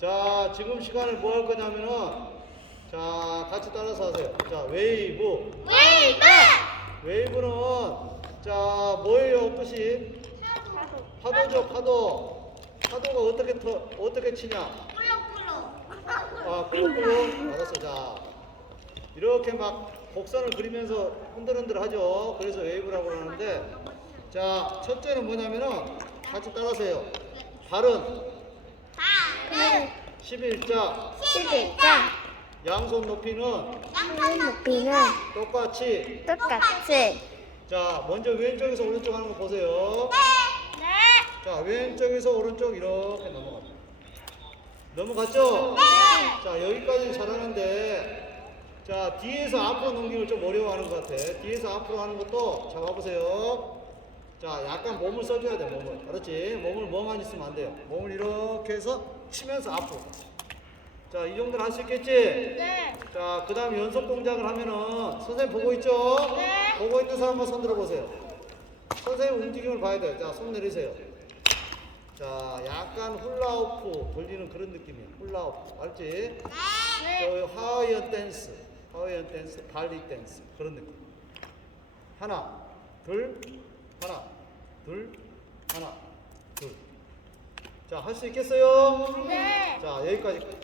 자, 지금 시간에 뭐할 거냐면은 자, 같이 따라서 하세요. 자, 웨이브. 웨이브 웨이브는 자, 뭐예요, 뜻이? 파도죠, 파도. 파도가 어떻게 터, 어떻게 치냐? 아, 그렇고 알았어. 자, 이렇게 막 곡선을 그리면서 흔들흔들 하죠. 그래서 웨이브라고 그러는데, 자, 첫째는 뭐냐면은 같이 따라서요. 발은 발은 11자, 11자 양손 높이는 양손 높이는 똑같이. 똑같이 자, 먼저 왼쪽에서 오른쪽 하는 거 보세요. 네 자, 왼쪽에서 오른쪽 이렇게 넘어갑니다. 넘어갔죠? 자, 여기까지 잘하는데, 자, 뒤에서 앞으로 넘기는 좀 어려워하는 것 같아. 뒤에서 앞으로 하는 것도 잡아보세요. 자, 약간 몸을 써줘야 돼, 몸을. 알았지? 몸을 멍하니 쓰면 안 돼요. 몸을 이렇게 해서 치면서 앞으로. 자, 이 정도는 할 수 있겠지? 네. 자, 그 다음 연속 동작을 하면은, 선생님 보고 있죠? 네. 보고 있는 사람 한번 손 들어보세요. 선생님 움직임을 봐야 돼요. 자, 손 내리세요. 자, 약간 훌라후프 돌리는 그런 느낌이에요. 훌라후프. 알지? 저 하와이안 댄스, 하와이안 댄스, 발리 댄스 그런 느낌. 하나, 둘, 하나, 둘, 하나, 둘. 자, 할 수 있겠어요? 네. 자, 여기까지.